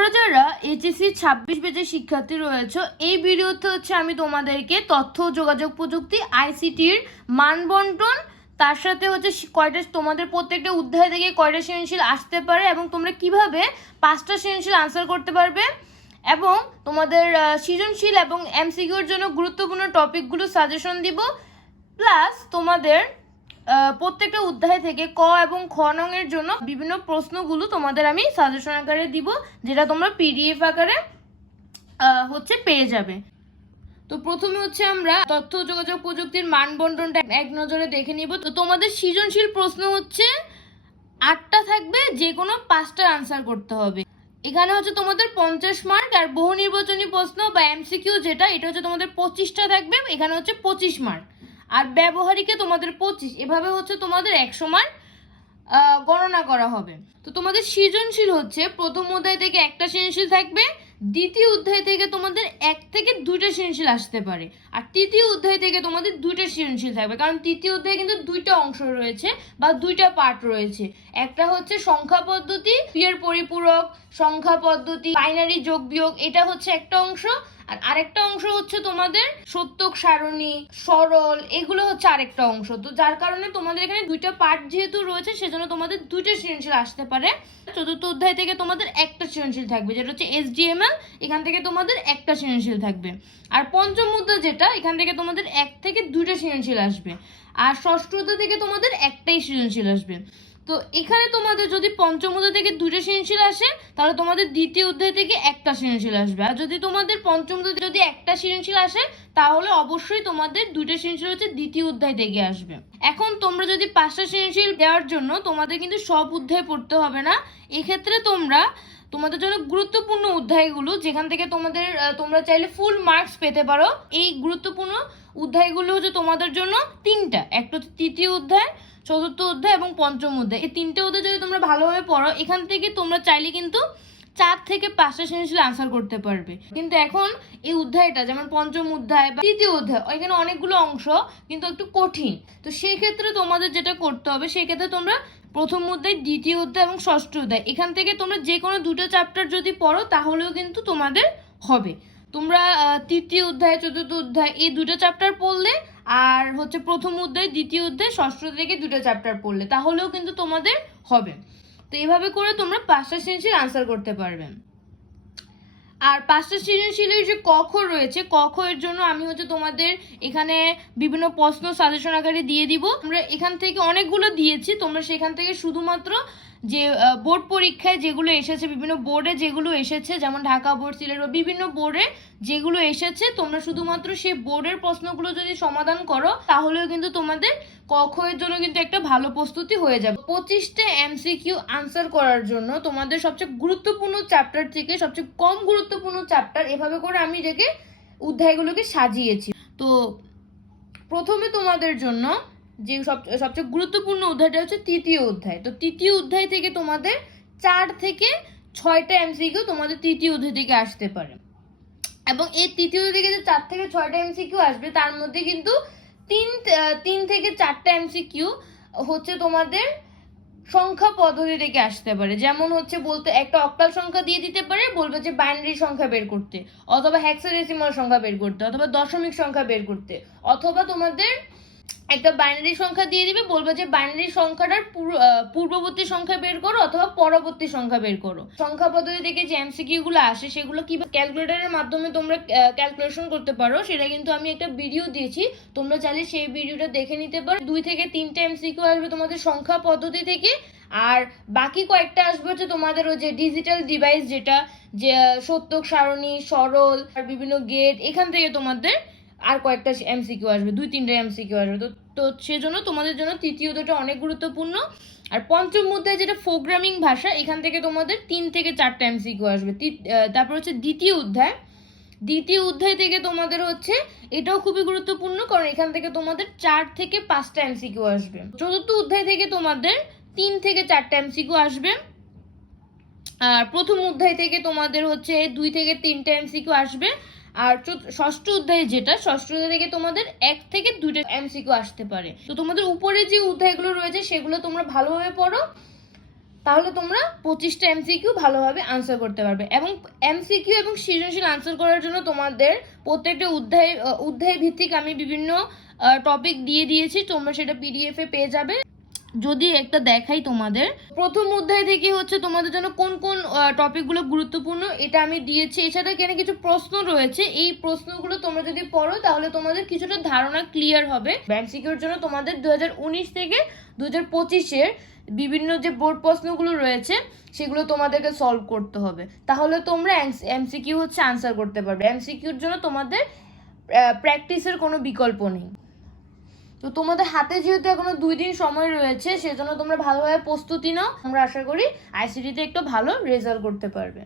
তোমরা যারা এইচএসসি 26 ব্যাচের শিক্ষার্থী রয়েছে, এই ভিডিওতে আমি তোমাদেরকে তথ্য ও যোগাযোগ প্রযুক্তি আইসিটির মানবন্টন, তার সাথে কয়টা তোমাদের প্রত্যেকটা অধ্যায় থেকে কয়টা সৃজনশীল আসতে পারে এবং তোমরা কিভাবে 5টা সৃজনশীল আনসার করতে পারবে এবং তোমাদের সৃজনশীল এবং এমসিকিউর জন্য গুরুত্বপূর্ণ টপিকগুলো সাজেশন দিব। প্লাস তোমাদের প্রত্যেকটা অধ্যায় থেকে ক এবং খ নং এর জন্য বিভিন্ন প্রশ্নগুলো তোমাদের আমি সাজেশন আকারে দিব, যেটা তোমরা পিডিএফ আকারে পেয়ে যাবে। তো প্রথমে আমরা তথ্য যোগাযোগ প্রযুক্তির মানবন্টনটা এক নজরে দেখে নিব। তো তোমাদের সৃজনশীল প্রশ্ন 8টা থাকবে, যে কোনো 5টার আনসার করতে হবে। এখানে তোমাদের 50 মার্ক, আর বহু নির্বাচনী প্রশ্ন বা এমসিকিউ যেটা, এটা তোমাদের 25টা থাকবে, এখানে 25 মার্ক। আর ব্যবহারিকে তোমাদের 25, এভাবে তোমাদের 100 মার্ক গণনা করা হবে। তো তোমাদের সৃজনশীল প্রথম অধ্যায় থেকে একটা সৃজনশীল থাকবে, দ্বিতীয় অধ্যায় থেকে তোমাদের 1 থেকে 2টা সৃজনশীল আসতে পারে, আর তৃতীয় অধ্যায় থেকে তোমাদের 2টা সৃজনশীল থাকবে। কারণ তৃতীয় অধ্যায়ে কিন্তু 2টা অংশ রয়েছে বা 2টা পার্ট রয়েছে। একটা সংখ্যা পদ্ধতি, ক্রিয়ার পরিপূরক, সংখ্যা পদ্ধতি, বাইনারি যোগ বিয়োগ, এটা একটা অংশ। আর আরেকটা অংশ তোমাদের সত্যক সারণী, সরল, এগুলো আরেকটা অংশ। তো যার কারণে তোমাদের এখানে 2টা পার্ট যেহেতু রয়েছে, সেজন্য তোমাদের 2টা সৃজনশীল আসতে পারে। চতুর্থ অধ্যায় থেকে তোমাদের একটা সৃজনশীল থাকবে, যেটা এসডিএমএল, এখান থেকে তোমাদের একটা সৃজনশীল থাকবে। আর পঞ্চম অধ্যায় যেটা, এখান থেকে তোমাদের 1 থেকে 2টা সৃজনশীল আসবে। আর ষষ্ঠ অধ্যায় থেকে তোমাদের একটাই সৃজনশীল আসবে। তো এখানে তোমাদের যদি পঞ্চম অধ্যায় থেকে 2টা সৃজনশীল আসে, তাহলে তোমাদের দ্বিতীয় অধ্যায় থেকে একটা সৃজনশীল আসবে। আর যদি তোমাদের পঞ্চম অধ্যায় যদি একটা সৃজনশীল আসে, তাহলে অবশ্যই তোমাদের 2টা সৃজনশীল দ্বিতীয় অধ্যায় থেকে আসবে। এখন তোমরা যদি 5টা সৃজনশীল দেওয়ার জন্য তোমাদের কিন্তু সব অধ্যায় পড়তে হবে না। এক্ষেত্রে তোমাদের জন্য গুরুত্বপূর্ণ অধ্যায়গুলো, যেখান থেকে তোমরা চাইলে ফুল মার্কস পেতে পারো, এই গুরুত্বপূর্ণ অধ্যায়গুলো তোমাদের জন্য 3টা। একটা তৃতীয় অধ্যায়, চতুর্থ অধ্যায় এবং পঞ্চম অধ্যায়। এই 3টে অধ্যায় যদি তোমরা ভালোভাবে পড়ো, এখান থেকে তোমরা চাইলে কিন্তু 4 থেকে 5টা সৃজনশীল আনসার করতে পারবে। কিন্তু এখন এই অধ্যায়টা, যেমন পঞ্চম অধ্যায় বা তৃতীয় অধ্যায়, এখানে অনেকগুলো অংশ কিন্তু একটু কঠিন। তো সেই ক্ষেত্রে তোমাদের যেটা করতে হবে, সেই ক্ষেত্রে তোমরা প্রথম অধ্যায়, দ্বিতীয় অধ্যায় এবং ষষ্ঠ অধ্যায়, এখান থেকে তোমরা যে কোনো 2টা চ্যাপ্টার যদি পড়ো, তাহলেও কিন্তু তোমাদের হবে। তোমরা তৃতীয় অধ্যায়, চতুর্থ অধ্যায়, এই 2টা চ্যাপ্টার পড়লে, আর প্রথম অধ্যায়, দ্বিতীয় অধ্যায়, ষষ্ঠ থেকে 2টা চ্যাপ্টার পড়লে, তাহলেও কিন্তু তোমাদের হবে। তো এইভাবে করে তোমরা 5টা সৃজনশীল আনসার করতে পারবে। আর 5টা সৃজনশীলের যে ক খ রয়েছে, ক খ এর জন্য আমি তোমাদের এখানে বিভিন্ন প্রশ্ন সাজেশন আকারে দিয়ে দিব। আমরা এখান থেকে অনেকগুলো দিয়েছি, তোমরা সেখান থেকে শুধুমাত্র যে বোর্ড পরীক্ষায় যেগুলো এসেছে, বিভিন্ন বোর্ডে যেগুলো এসেছে, যেমন ঢাকা বোর্ড, সিলেট বা বিভিন্ন বোর্ডে যেগুলো এসেছে, তোমরা শুধুমাত্র সেই বোর্ডের প্রশ্নগুলো যদি সমাধান করো, তাহলেও কিন্তু তোমাদের ক খ এর জন্য কিন্তু একটা ভালো প্রস্তুতি হয়ে যাবে। 25টা এমসিকিউ আনসার করার জন্য তোমাদের সবচেয়ে গুরুত্বপূর্ণ চ্যাপ্টার থেকে সবচেয়ে কম গুরুত্বপূর্ণ চ্যাপ্টার, এভাবে করে আমি রেখে অধ্যায়গুলোকে সাজিয়েছি। তো প্রথমে তোমাদের জন্য যে সবচেয়ে গুরুত্বপূর্ণ অধ্যায়টা তৃতীয় অধ্যায়। তো তৃতীয় অধ্যায় থেকে তোমাদের 4 থেকে 6টা এমসিকিউ তোমাদের তৃতীয় অধ্যায় থেকে আসতে পারে। এবং এই তৃতীয় অধ্যায় থেকে যে 4 থেকে 6টা এমসিকিউ আসবে, তার মধ্যে কিন্তু 3 থেকে 4টা এমসিকিউ তোমাদের সংখ্যা পদ্ধতি থেকে আসতে পারে। যেমন বলতে একটা অক্টাল সংখ্যা দিয়ে দিতে পারে, বলবে যে বাইনারি সংখ্যা বের করতে, অথবা হেক্সাডেসিমাল সংখ্যা বের করতে, অথবা দশমিক সংখ্যা বের করতে, অথবা তোমাদের একটা বাইনারি সংখ্যা দিয়ে দিবে, বলবে যে বাইনারি সংখ্যাটার পূর্ববর্তী সংখ্যা বের করো অথবা পরবর্তী সংখ্যা বের করো। সংখ্যা পদ্ধতি থেকে যে এমসিকিউ গুলো আসে, সেগুলো কিভাবে ক্যালকুলেটরের মাধ্যমে তোমরা ক্যালকুলেশন করতে পারো, সেটা কিন্তু আমি একটা ভিডিও দিয়েছি, তোমরা চাইলে সেই ভিডিওটা দেখে নিতে পারো। 2 থেকে 3টা এমসিকিউ আসবে তোমাদের সংখ্যা পদ্ধতি থেকে, আর বাকি কয়েকটা আসবে তোমাদের ওই যে ডিজিটাল ডিভাইস, যেটা যে সত্যক সারণী, সরল, আর বিভিন্ন গেট, এখান থেকে তোমাদের আর কয়েকটা এমসিকিউ আসবে, 2-3টা এমসিকিউ আসবে। তো সেজন্য তোমাদের জন্য তৃতীয় অধ্যায়টা অনেক গুরুত্বপূর্ণ। আর পঞ্চম অধ্যায় যেটা প্রোগ্রামিং ভাষা, এখান থেকে তোমাদের 3 থেকে 4টা এমসিকিউ আসবে। তারপর দ্বিতীয় অধ্যায় থেকে তোমাদের এটাও খুবই গুরুত্বপূর্ণ, কারণ এখান থেকে তোমাদের 4 থেকে 5টা এমসিকিউ আসবে। চতুর্থ অধ্যায় থেকে তোমাদের 3 থেকে 4টা এমসিকিউ আসবে। আর প্রথম অধ্যায় থেকে তোমাদের 2 থেকে 3টা এমসিকিউ আসবে। আর ষষ্ঠ অধ্যায় থেকে তোমাদের 1 থেকে 2টা এমসিকিউ আসতে পারে। তো তোমাদের উপরে যে অধ্যায়গুলো রয়েছে, সেগুলো তোমরা ভালোভাবে পড়ো। তাহলে তোমরা 25টা এমসিকিউ ভালোভাবে আনসার করতে পারবে। এবং এমসিকিউ এবং সৃজনশীল আনসার করার জন্য তোমাদের প্রত্যেকটা অধ্যায় ভিত্তিক আমি বিভিন্ন টপিক দিয়ে দিয়েছি, তোমরা সেটা পিডিএফে পেয়ে যাবে। যদি একটা দেখাই তোমাদের, প্রথম অধ্যায় থেকে হচ্ছে তোমাদের জন্য কোন কোন টপিকগুলো গুরুত্বপূর্ণ এটা আমি দিয়েছি। এছাড়া এখানে কিছু প্রশ্ন রয়েছে, এই প্রশ্নগুলো তোমরা যদি পড়ো তাহলে তোমাদের কিছুটা ধারণা ক্লিয়ার হবে। এমসিকিউর জন্য তোমাদের 2019 থেকে 2025-এর বিভিন্ন যে বোর্ড প্রশ্নগুলো রয়েছে সেগুলো তোমাদেরকে সলভ করতে হবে, তাহলে তোমরা এমসিকিউ হচ্ছে আনসার করতে পারবে। এমসিকিউর জন্য তোমাদের প্র্যাকটিসের কোনো বিকল্প নেই। তো তোমাদের হাতে যেহেতু এখনো 2 দিন সময় রয়েছে, সেজন্য তোমরা ভালোভাবে প্রস্তুতি নাও। আমরা আশা করি আইসিটিতে একটু ভালো রেজাল্ট করতে পারবে।